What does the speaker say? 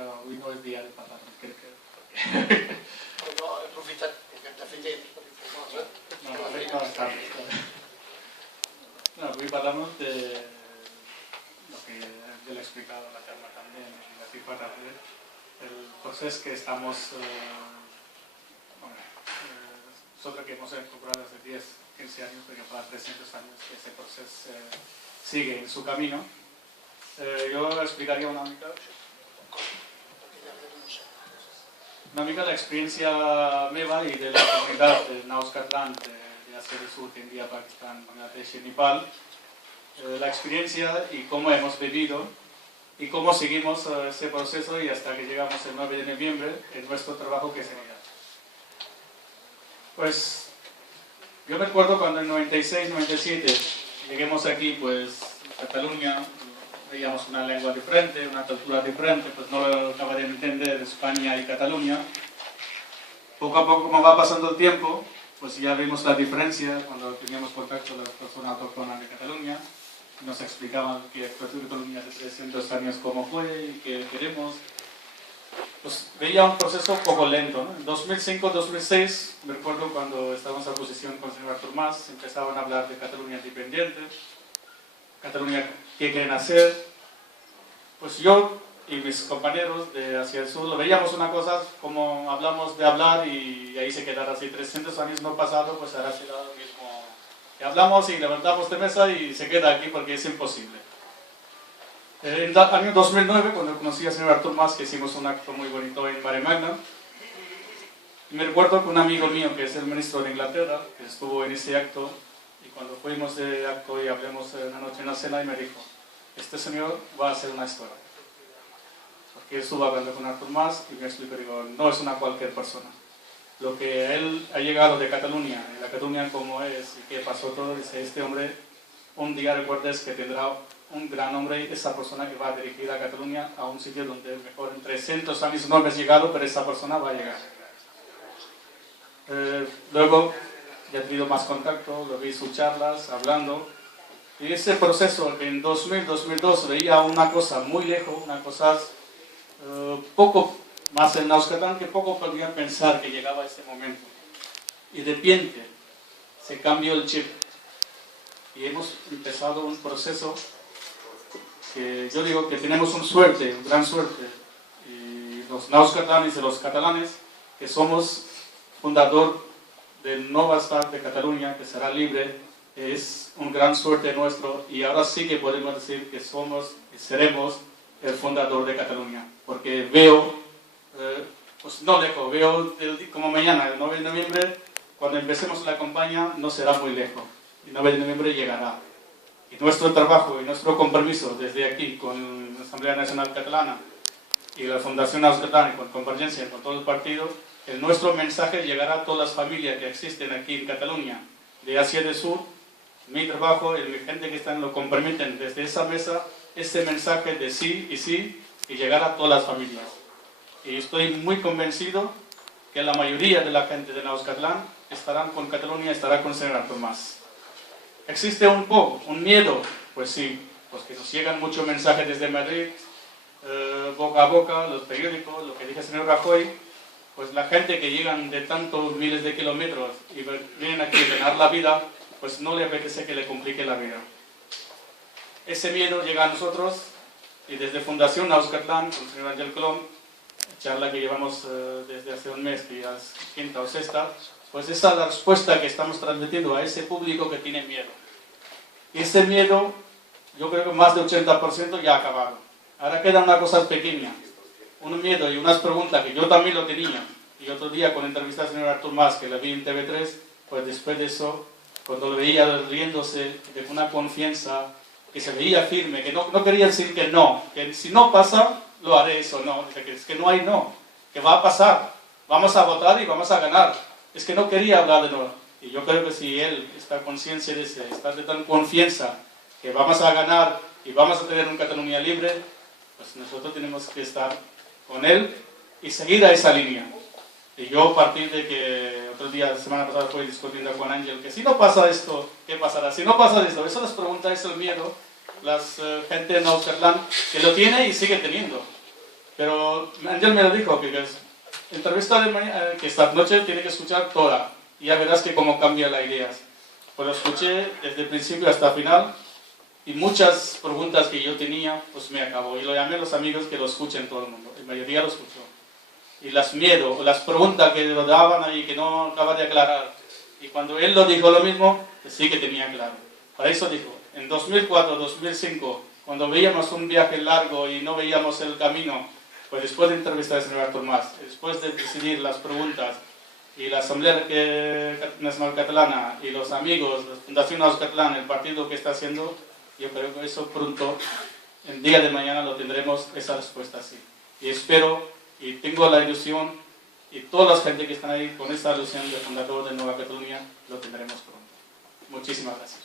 pero hoy no es día de parlar, crec que... No, he aprofitat que hem de fer temps per informar-se. No, està bé. No, avui parlamos de lo que yo le he explicado en la charla también, y así para ver el proceso que estamos, nosotros que hemos incorporado hace 10, 15 años, porque para 300 años que ese proceso sigue en su camino. Yo explicaría una mica l'experiència meva y de la comunidad de Naus Catlan de Asia del Sur, India, Pakistán, Bangladesh y Nepal, la experiencia y cómo hemos vivido y cómo seguimos ese proceso y hasta que llegamos el 9 de noviembre en nuestro trabajo que sería. Pues yo me acuerdo cuando en 96, 97 lleguemos aquí, pues Cataluña, veíamos una lengua diferente, una cultura diferente, pues no lo acaba de entender España y Cataluña. Poco a poco, como va pasando el tiempo, pues ya vimos la diferencia cuando teníamos contacto con las personas autóctonas de Cataluña. Nos explicaban que Cataluña hace 300 años cómo fue y qué queremos. Pues veía un proceso un poco lento, ¿no? En 2005-2006, me recuerdo cuando estábamos en oposición con el señor Artur Mas, empezaban a hablar de Cataluña independiente, Cataluña, ¿qué quieren hacer? Pues yo y mis compañeros de Asia del Sur lo veíamos una cosa como hablamos de hablar y ahí se quedará así 300 años no pasado, pues ahora será lo mismo. Y hablamos y levantamos de mesa y se queda aquí porque es imposible. En el año 2009, cuando conocí al señor Artur Mas, que hicimos un acto muy bonito en Maremagna, me recuerdo que un amigo mío, que es el ministro de Inglaterra, que estuvo en ese acto, y cuando fuimos de acto y hablamos una noche en la cena, y me dijo, este señor va a hacer una historia. Porque él estuvo hablando con Artur Mas y me explicó, digo, no es una cualquier persona. Lo que él ha llegado de Cataluña, y la Cataluña como es, y que pasó todo, dice, este hombre, un día recuerdes que tendrá un gran hombre, esa persona que va a dirigir a Cataluña a un sitio donde mejor en 300 años no hemos llegado, pero esa persona va a llegar. Luego, ya he tenido más contacto, lo vi sus charlas, hablando, y ese proceso que en 2000-2002 veía una cosa muy lejos, una cosa poco más en Naus Catlan, que poco podía pensar que llegaba a este momento. Y de repente se cambió el chip y hemos empezado un proceso que yo digo que tenemos una suerte, una gran suerte, y los Naus Catlanes y los catalanes, que somos fundador del nuevo Estado de Cataluña, que será libre, es una gran suerte nuestro, y ahora sí que podemos decir que somos y seremos el fundador de Cataluña, porque veo, pues no lejos, veo como mañana, el 9 de noviembre, cuando empecemos la campaña, no será muy lejos, el 9 de noviembre llegará. Y nuestro trabajo y nuestro compromiso desde aquí con la Asamblea Nacional Catalana y la Fundación Naus Catlan, con Convergencia, con todo el partido, nuestro mensaje llegará a todas las familias que existen aquí en Cataluña, de Asia del Sur. Mi trabajo y mi gente que están lo comprometen desde esa mesa, ese mensaje de sí, y llegar a todas las familias. Y estoy muy convencido que la mayoría de la gente de Naus Catlan estarán con Cataluña, estará con el señor Artur Mas. ¿Existe un poco, un miedo? Pues sí, pues que nos llegan muchos mensajes desde Madrid, boca a boca, los periódicos, lo que dice el señor Rajoy, pues la gente que llegan de tantos miles de kilómetros y vienen aquí a ganar la vida, pues no le apetece que le complique la vida. Ese miedo llega a nosotros y desde Fundación Naus Catlan, con el señor Ángel Colom, charla que llevamos desde hace un mes, que ya es quinta o sexta, pues esa es la respuesta que estamos transmitiendo a ese público que tiene miedo. Y ese miedo, yo creo que más del 80% ya ha acabado. Ahora queda una cosa pequeña, un miedo y unas preguntas que yo también lo tenía. Y otro día, con entrevista al señor Artur Mas, que le vi en TV3, pues después de eso, cuando lo veía riéndose, de una confianza, que se veía firme, que no quería decir que no, que si no pasa, lo haré eso, no. Es que no hay no, que va a pasar, vamos a votar y vamos a ganar. Es que no quería hablar de no. Y yo creo que si él está consciente de eso, está de tan confianza que vamos a ganar y vamos a tener una Cataluña libre, pues nosotros tenemos que estar con él y seguir a esa línea. Y yo, a partir de que otro día, la semana pasada, fui discutiendo con Ángel que si no pasa esto, ¿qué pasará? Si no pasa esto, eso les pregunta, es el miedo, la gente de Naus Catlan, que lo tiene y sigue teniendo. Pero Ángel me lo dijo, que entrevista que esta noche tiene que escuchar toda, y ya verás que cómo cambian las ideas. Pues lo escuché desde el principio hasta el final, y muchas preguntas que yo tenía, pues me acabó. Y lo llamé a los amigos que lo escuchen todo el mundo, la mayoría lo escuchó. Y las miedo, o las preguntas que lo daban ahí, que no acaba de aclarar. Y cuando él lo dijo lo mismo, pues sí que tenía claro. Para eso dijo, en 2004, 2005, cuando veíamos un viaje largo y no veíamos el camino, pues después de entrevistar al señor Artur Mas, después de decidir las preguntas, y la Asamblea Nacional Catalana, y los amigos, la Fundación Euskatlán, el partido que está haciendo, yo creo que eso pronto, el día de mañana, lo tendremos esa respuesta así. Y espero, y tengo la ilusión, y toda la gente que están ahí con esta ilusión de fundador de Nueva Cataluña, lo tendremos pronto. Muchísimas gracias.